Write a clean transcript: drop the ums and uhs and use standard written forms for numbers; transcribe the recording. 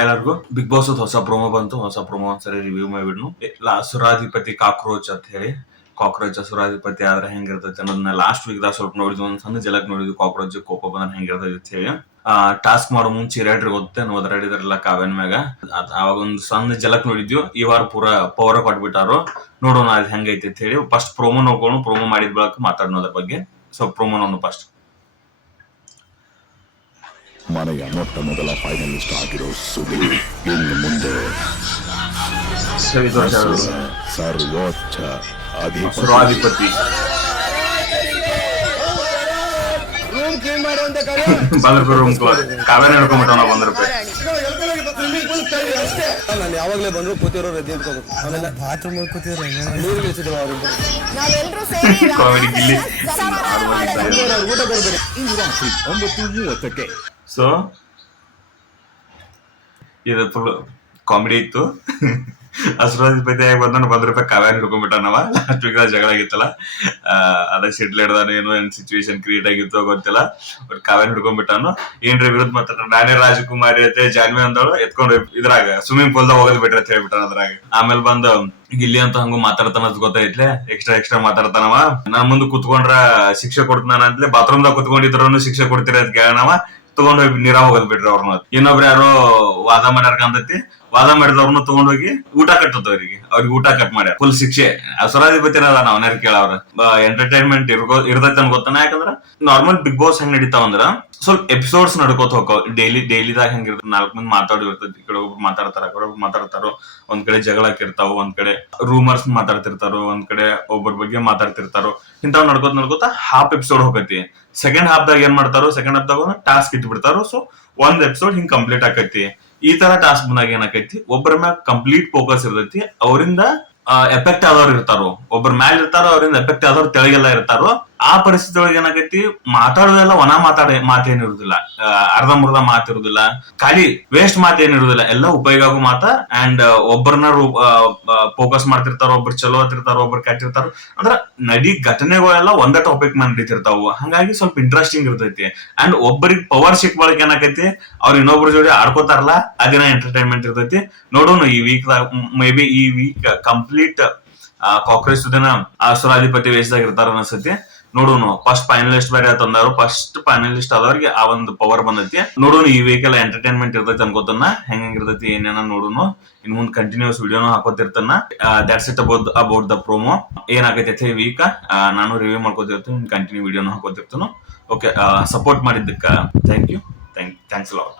ಎಲ್ಲರಿಗೂ big boss ಹೊಸ promo ಬಂತು. ಹೊಸ ಪ್ರೋಮೋ ಒಂದ್ಸರಿ ರಿವ್ಯೂ ಮಾಡಿಬಿಡ್ನು. ಅಸುರಾಧಿಪತಿ ಕಾಕ್ರೋಚ್ ಅಂತ ಹೇಳಿ, ಕಾಕ್ರೋಚ್ ಅಸುರಾಧಿಪತಿ ಆದ್ರೆ ಹೆಂಗಿರ್ತೈತಿ ಅನ್ನೋದನ್ನ ಲಾಸ್ಟ್ ವೀಕ್ ದಾಗ ಸ್ವಲ್ಪ ನೋಡಿದ್ವಿ, ಒಂದ್ ಸಣ್ಣ ಜಲಕ್ ನೋಡಿದ್ವಿ. ಕಾಕ್ರೋಚ್ ಕೋಪ ಬಂದ್ರೆ ಹೆಂಗಿರ್ತೈತಿ ಅಂತ ಹೇಳಿ ಟಾಸ್ಕ್ ಮಾಡೋ ಮುಂಚೆ ಹಿರಿಯಡ್ರಿ ಗೊತ್ತೆ ಓದ್ರಾಡಿದ್ರಲ್ಲ ಕಾವ್ಯನ್ ಮ್ಯಾಗ, ಅವಾಗ ಒಂದ್ ಸಣ್ಣ ಜಲಕ್ ನೋಡಿದ್ವಿ. ಈ ವಾರ ಪೂರಾ ಪವರ್ ಕೊಟ್ಬಿಟ್ಟಾರು. ನೋಡೋಣ ಅದ್ ಹೆಂಗೈತಿ ಅಂತ ಹೇಳಿ ಫಸ್ಟ್ ಪ್ರೋಮೋ ನೋಡ್ಕೊಂಡು ಪ್ರೋಮೋ ಮಾಡಿದ ಬಳಕ ಮಾತಾಡೋಣ ಅದ್ರ ಬಗ್ಗೆ. ಸೊ ಪ್ರೋಮೋ ನೋಡೋಣ ಫಸ್ಟ್. ಮನೆಯ ಮೊಟ್ಟ ಮೊದಲ ಫೈನಲಿಸ್ಟ್ ಆಗಿರೋ ಸುದೀಪ್ ಇನ್ನು ಮುಂದೆ ಸರ್ವೋಚ್ಚ ಅಧಿಪತಿ ಬಂದ್ರೂಪಾಯಿ ರೂಮ್ ಕಾವ್ಯ ನಡ್ಕೊಂಡ್ಬಿಟ್ಟ ನಾವು ₹100. ನಾನು ಯಾವಾಗಲೇ ಬಂದ್ರು ಕೂತಿರೋರು ಎದ್ದು ನಿಂತ್ಕೋಬೇಕು. ಆಮೇಲೆ ಬಾತ್ರೂಮ್ ಕೂತಿರೋ ನೀರು ನಿಲ್ಸಿದ್ರು ಅವರಿಬ್ಬರು. ಕಾಮಿಡಿ ಗಿಲ್ಲಿ ಊಟ ಕೊಡ್ಬೇಡಿ. 9:30ಕ್ಕೆ. ಸೊ ಇದು ಫುಲ್ ಕಾಮಿಡಿ ಇತ್ತು. ಅಸುರಾಧಿಪತಿ ಆಗಿ ಬಂದ ₹100 ಕಾವ್ಯ ಹಿಡ್ಕೊಂಡ್ಬಿಟ್ಟ ನಾವ. ಲಾಸ್ಟ್ ವೀಕ್ ಜಗಳ ಆಗಿತ್ತಲ್ಲ, ಅದ ಸಿಡ್ಲ್ ಹಿಡ್ದಾನ ಏನೋ ಏನ್ ಸಿಚುವೇಶನ್ ಕ್ರಿಯೇಟ್ ಆಗಿತ್ತು ಗೊತ್ತಿಲ್ಲ. ಬಟ್ ಕಾವ್ಯ ಹಿಡ್ಕೊಂಡ್ಬಿಟ್ಟಾನು. ಏನ್ರಿ ವಿರುದ್ಧ ಮಾತಾಡ ನಾನೇ ರಾಜಕುಮಾರಿ ಅಂತ ಜಾನ್ವಿ ಅಂದಳು ಎತ್ಕೊಂಡು ಇದ್ರಾಗ ಸ್ವಿಮ್ಮಿಂಗ್ ಪೂಲ್ ದಾಗ ಹೋಗೋದ್ ಬಿಟ್ರಿ ಅಂತ ಹೇಳ್ಬಿಟ್ಟಾನ ಅದ್ರಾಗ. ಆಮೇಲೆ ಬಂದು ಗಿಲ್ಲಿ ಅಂತ ಹಂಗ ಮಾತಾಡ್ತಾನ ಅಂತ ಗೊತ್ತೈತ್ಲೆ, ಎಕ್ಸ್ಟ್ರಾ ಮಾತಾಡ್ತಾನವ. ನಾನ್ ಮುಂದೆ ಕುತ್ಕೊಂಡ್ರ ಶಿಕ್ಷೆ ಕೊಡ್ತಾನ ಅಂತಲೇ ಬಾತ್ರೂಮ್ ದಾಗ ಕುತ್ಕೊಂಡಿದ್ರು ಶಿಕ್ಷೆ ಕೊಡ್ತೀರಿ ಅಂತ ಕೇಳಣವ. ತಗೊಂಡೋಗಿ ನೀರಾಗ ಹೋಗೋದ್ ಬಿಟ್ರಿ ಅವ್ರನ್ನ. ಇನ್ನೊಬ್ರು ಯಾರೋ ವಾದ ಮಾಡ್ಯಾರ್ಕಂತೈತಿ, ವಾದ ಮಾಡಿದವ್ರನ್ನ ತಗೊಂಡೋಗಿ ಊಟ ಕಟ್ಟತ್ತ ಅವ್ರಿಗೆ ಊಟ ಕಟ್ ಮಾಡ್ಯಾರ. ಫುಲ್ ಶಿಕ್ಷೆ. ಅಸುರಾಧಿಪತಿನ ಅದ ನಾವ್ ಕೇಳವ್ರ ಎಂಟರ್ಟೈನ್ಮೆಂಟ್ ಇರ್ತೈತಿ ಅಂತ ಗೊತ್ತಾನ. ಯಾಕಂದ್ರ ನಾರ್ಮಲ್ ಬಿಗ್ ಬಾಸ್ ಹೆಂಗ್ ನಡೀತಾವಂದ್ರ ಸ್ವಲ್ಪ ಎಪಿಸೋಡ್ಸ್ ನಡ್ಕೋತ ಹೋಗ್ತಾವ. ಡೈಲಿದಾಗ ಹೆಂಗಿರ್ತದೆ, 4 ಮಂದಿ ಮಾತಾಡಿರ್ತೈತಿ. ಈ ಕಡೆ ಒಬ್ರು ಮಾತಾಡ್ತಾರೋ, ಒಂದ್ ಕಡೆ ಜಗಳ ಹಾಕಿರ್ತಾವ, ಒಂದ್ ಕಡೆ ರೂಮರ್ಸ್ ಮಾತಾಡ್ತಿರ್ತಾರೋ, ಒಂದ್ ಕಡೆ ಒಬ್ಬರ ಬಗ್ಗೆ ಮಾತಾಡ್ತಿರ್ತಾರೋ. ಇಂಥವ್ ನಡ್ಕೋತ ಹಾಫ್ ಎಪಿಸೋಡ್ ಹೋಗತಿ. ಸೆಕೆಂಡ್ ಹಾಫ್ ದಾಗ ಏನ್ ಮಾಡ್ತಾರೋ, ಸೆಕೆಂಡ್ ಹಾಫ್ ದಾಗ ಟಾಸ್ಕ್ ಇಟ್ಬಿಡ್ತಾರೋ. ಸೊ ಒಂದ್ ಎಪಿಸೋಡ್ ಹಿಂಗ್ ಕಂಪ್ಲೀಟ್ ಆಕೈತಿ. ಈ ತರ ಟಾಸ್ಕ್ ಬಂದಾಗ ಏನಾಕೈತಿ, ಒಬ್ಬರ ಮ್ಯಾಗ ಕಂಪ್ಲೀಟ್ ಫೋಕಸ್ ಇರ್ತೈತಿ. ಅವರಿಂದ ಎಫೆಕ್ಟ್ ಆದವ್ರು ಇರ್ತಾರೋ, ಒಬ್ಬರ ಮ್ಯಾಲ ಇರ್ತಾರೋ, ಅವರಿಂದ ಎಫೆಕ್ಟ್ ಆದವ್ರು ತೆಳಗೆಲ್ಲ ಇರ್ತಾರೋ. ಆ ಪರಿಸ್ಥಿತಿ ಒಳಗೆ ಏನಾಗೈತಿ, ಮಾತಾಡೋದೆಲ್ಲ ಮಾತೇನಿರುದಿಲ್ಲ, ಅರ್ಧಂಬರ್ಧ ಮಾತಿರುದಿಲ್ಲ, ಖಾಲಿ ವೇಸ್ಟ್ ಮಾತೇನಿರುದಿಲ್ಲ, ಎಲ್ಲ ಉಪಯೋಗ ಆಗೋ ಮಾತ. ಅಂಡ್ ಒಬ್ಬರನ್ನ ಫೋಕಸ್ ಮಾಡ್ತಿರ್ತಾರೋ, ಒಬ್ರು ಚಲೋ ಆತಿರ್ತಾರೋ, ಒಬ್ರು ಕೆಟ್ಟಿರ್ತಾರೋ. ಅಂದ್ರ ನಡಿ ಘಟನೆಗಳೆಲ್ಲ ಒಂದೇ ಟಾಪಿಕ್ ಮೇಲೆ ನಡೀತಿರ್ತಾವು. ಹಂಗಾಗಿ ಸ್ವಲ್ಪ ಇಂಟ್ರೆಸ್ಟಿಂಗ್ ಇರ್ತೈತಿ. ಅಂಡ್ ಒಬ್ಬರಿಗೆ ಪವರ್ ಸಿಕ್ ಬಳಕ ಏನಾಕೈತಿ, ಅವ್ರು ಇನ್ನೊಬ್ರ ಜೋಡಿ ಆಡ್ಕೋತಾರಲ್ಲ, ಅದೇನ ಎಂಟರ್ಟೈನ್ಮೆಂಟ್ ಇರ್ತೈತಿ. ನೋಡೋಣ ಈ ವೀಕ್ ಮೇ ಬಿ ಈ ವೀಕ್ ಕಂಪ್ಲೀಟ್ ಕಾಕ್ರೋಚ್ ದಿನ ಅಸುರಾಧಿಪತಿ ವೇಷದಾಗ ಇರ್ತಾರ ಅನ್ಸತಿ. ನೋಡೋಣ. ಫಸ್ಟ್ ಫೈನಲಿಸ್ಟ್ ಬೇರೆ ತಂದಾರು. ಫಸ್ಟ್ ಫೈನಲಿಸ್ಟ್ ಆದವ್ರಿಗೆ ಆ ಒಂದು ಪವರ್ ಬಂದೈತಿ. ನೋಡೋಣ ಈ ವೀಕ್ ಎಲ್ಲ ಎಂಟರ್ಟೈನ್ಮೆಂಟ್ ಇರ್ತೈತಿ ಅನ್ಕೋತನ. ಹೆಂಗಿರ್ತೈತಿ ಏನೇನ ನೋಡೋಣ. ಇನ್ ಮುಂದ್ ಕಂಟಿನ್ಯೂಸ್ ವಿಡಿಯೋನು ಹಾಕೋತಿರ್ತಾನ. That's it about the promo. ಏನಾಗೈತಿ ಈ ವೀಕ್ ನಾನು ರಿವ್ಯೂ ಮಾಡ್ಕೋತಿರ್ತೀನಿ, ಕಂಟಿನ್ಯೂ ವಿಡಿಯೋನು ಹಾಕೋತಿರ್ತಾನು. ಓಕೆ, ಸಪೋರ್ಟ್ ಮಾಡಿದ್ದಕ್ಕ ಥ್ಯಾಂಕ್ ಯು. Thanks lot.